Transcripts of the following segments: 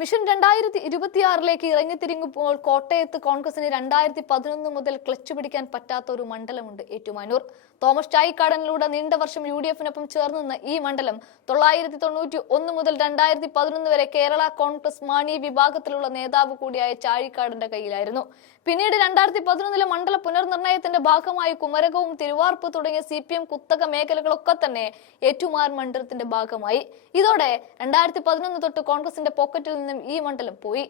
Mission 2026 ഇറങ്ങിത്തിരിങ്ങുമ്പോൾ കോട്ടയത്ത് കോൺഗ്രസിന് 2011 മുതൽ ക്ലച്ച് പിടിക്കാൻ പറ്റാത്ത ഒരു മണ്ഡലമുണ്ട് ഏറ്റുമാനൂർ. തോമസ് ചാഴിക്കാടനിലൂടെ നീണ്ട വർഷം UDF-നൊപ്പം ചേർന്ന് ഈ മണ്ഡലം 1991 മുതൽ 2011 വരെ കേരള കോൺഗ്രസ് മാണി വിഭാഗത്തിലുള്ള നേതാവ് കൂടിയായ ചാഴിക്കാടന്റെ കയ്യിലായിരുന്നു. പിന്നീട് 2011 മണ്ഡല പുനർനിർണയത്തിന്റെ ഭാഗമായി കുമരകവും തിരുവാർപ്പ് തുടങ്ങിയ CPM കുത്തക മേഖലകളൊക്കെ തന്നെ ഏറ്റുമാനൂർ മണ്ഡലത്തിന്റെ ഭാഗമായി. ഇതോടെ 2011 തൊട്ട് കോൺഗ്രസിന്റെ പോക്കറ്റിൽ നിന്നും ഈ മണ്ഡലം പോയി.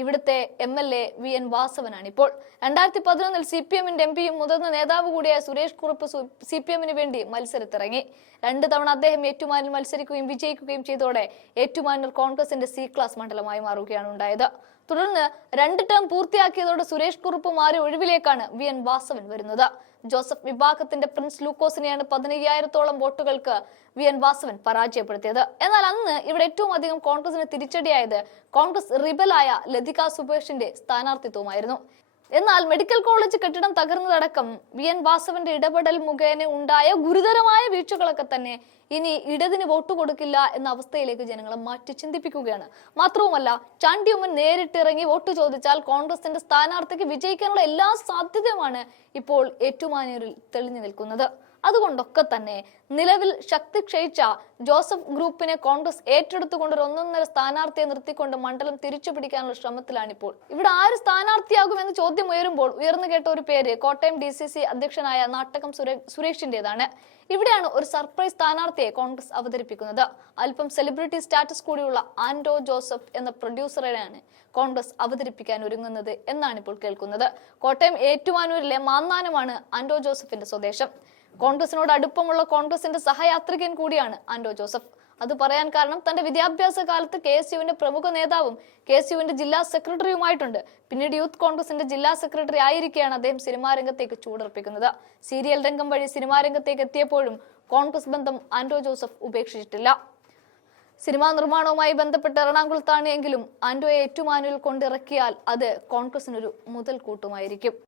ഇവിടുത്തെ MLA VN വാസവനാണിപ്പോൾ. 2011 CPM-ന്റെ MP-യും മുതിർന്ന നേതാവ് കൂടിയായ സുരേഷ് കുറുപ്പ് CPM-ന് വേണ്ടി മത്സരത്തിറങ്ങി. 2 തവണ അദ്ദേഹം ഏറ്റുമാനൂരിൽ മത്സരിക്കുകയും വിജയിക്കുകയും ചെയ്തതോടെ ഏറ്റുമാനൂർ കോൺഗ്രസിന്റെ C-ക്ലാസ് മണ്ഡലമായി മാറുകയാണ് ഉണ്ടായത്. തുടർന്ന് 2 ടേം പൂർത്തിയാക്കിയതോടെ സുരേഷ് കുറുപ്പ് മാറി ഒഴിവിലേക്കാണ് VN വാസവൻ വരുന്നത്. ജോസഫ് വിഭാഗത്തിന്റെ പ്രിൻസ് ലൂക്കോസിനെയാണ് 15,000-ഓളം വോട്ടുകൾക്ക് VN വാസവൻ പരാജയപ്പെടുത്തിയത്. എന്നാൽ അന്ന് ഇവിടെ ഏറ്റവും അധികം കോൺഗ്രസിന് തിരിച്ചടിയായത് കോൺഗ്രസ് റിബലായ ലതിക സുഭാഷിന്റെ സ്ഥാനാർത്ഥിത്വമായിരുന്നു. എന്നാൽ മെഡിക്കൽ കോളേജ് കെട്ടിടം തകർന്നതടക്കം VN വാസവന്റെ ഇടപെടൽ മുഖേന ഉണ്ടായ ഗുരുതരമായ വീഴ്ചകളൊക്കെ തന്നെ ഇനി ഇടതിന് വോട്ട് കൊടുക്കില്ല എന്ന അവസ്ഥയിലേക്ക് ജനങ്ങളെ മാറ്റി ചിന്തിപ്പിക്കുകയാണ്. മാത്രവുമല്ല, ചാണ്ടി ഉമ്മൻ നേരിട്ടിറങ്ങി വോട്ട് ചോദിച്ചാൽ കോൺഗ്രസിന്റെ സ്ഥാനാർത്ഥിക്ക് വിജയിക്കാനുള്ള എല്ലാ സാധ്യതയുമാണ് ഇപ്പോൾ ഏറ്റുമാനൂരിൽ തെളിഞ്ഞു നിൽക്കുന്നത്. അതുകൊണ്ടൊക്കെ തന്നെ നിലവിൽ ശക്തി ക്ഷയിച്ച ജോസഫ് ഗ്രൂപ്പിനെ കോൺഗ്രസ് ഏറ്റെടുത്തുകൊണ്ട് ഒരു 1.5 സ്ഥാനാർത്ഥിയെ നിർത്തിക്കൊണ്ട് മണ്ഡലം തിരിച്ചു പിടിക്കാനുള്ള ശ്രമത്തിലാണിപ്പോൾ. ഇവിടെ ആര് സ്ഥാനാർത്ഥിയാകുമെന്ന് ചോദ്യം ഉയരുമ്പോൾ ഉയർന്നു കേട്ട ഒരു പേര് കോട്ടയം DCC അധ്യക്ഷനായ നാട്ടകം സുരേഷിന്റേതാണ്. ഇവിടെയാണ് ഒരു സർപ്രൈസ് സ്ഥാനാർത്ഥിയെ കോൺഗ്രസ് അവതരിപ്പിക്കുന്നത്. അല്പം സെലിബ്രിറ്റി സ്റ്റാറ്റസ് കൂടിയുള്ള ആൻഡോ ജോസഫ് എന്ന പ്രൊഡ്യൂസറെയാണ് കോൺഗ്രസ് അവതരിപ്പിക്കാൻ ഒരുങ്ങുന്നത് എന്നാണ് ഇപ്പോൾ കേൾക്കുന്നത്. കോട്ടയം ഏറ്റുമാനൂരിലെ മാന്നാനമാണ് ആൻഡോ ജോസഫിന്റെ സ്വദേശം. കോൺഗ്രസിനോട് അടുപ്പമുള്ള കോൺഗ്രസിന്റെ സഹയാത്രികൻ കൂടിയാണ് ആൻഡോ ജോസഫ്. അത് പറയാൻ കാരണം തന്റെ വിദ്യാഭ്യാസ കാലത്ത് KSUവിന്റെ പ്രമുഖ നേതാവും KSUവിന്റെ ജില്ലാ സെക്രട്ടറിയുമായിട്ടുണ്ട്. പിന്നീട് യൂത്ത് കോൺഗ്രസിന്റെ ജില്ലാ സെക്രട്ടറി ആയിരിക്കെയാണ് അദ്ദേഹം സിനിമാ രംഗത്തേക്ക് ചൂടുറപ്പിക്കുന്നത്. സീരിയൽ രംഗം വഴി സിനിമാ രംഗത്തേക്ക് എത്തിയപ്പോഴും കോൺഗ്രസ് ബന്ധം ആൻഡോ ജോസഫ് ഉപേക്ഷിച്ചിട്ടില്ല. സിനിമാ നിർമ്മാണവുമായി ബന്ധപ്പെട്ട് എറണാകുളത്താണ് എങ്കിലും ആൻഡോയെ ഏറ്റുമാനൂരിൽ കൊണ്ടിറക്കിയാൽ അത് കോൺഗ്രസിനൊരു മുതൽക്കൂട്ടുമായിരിക്കും.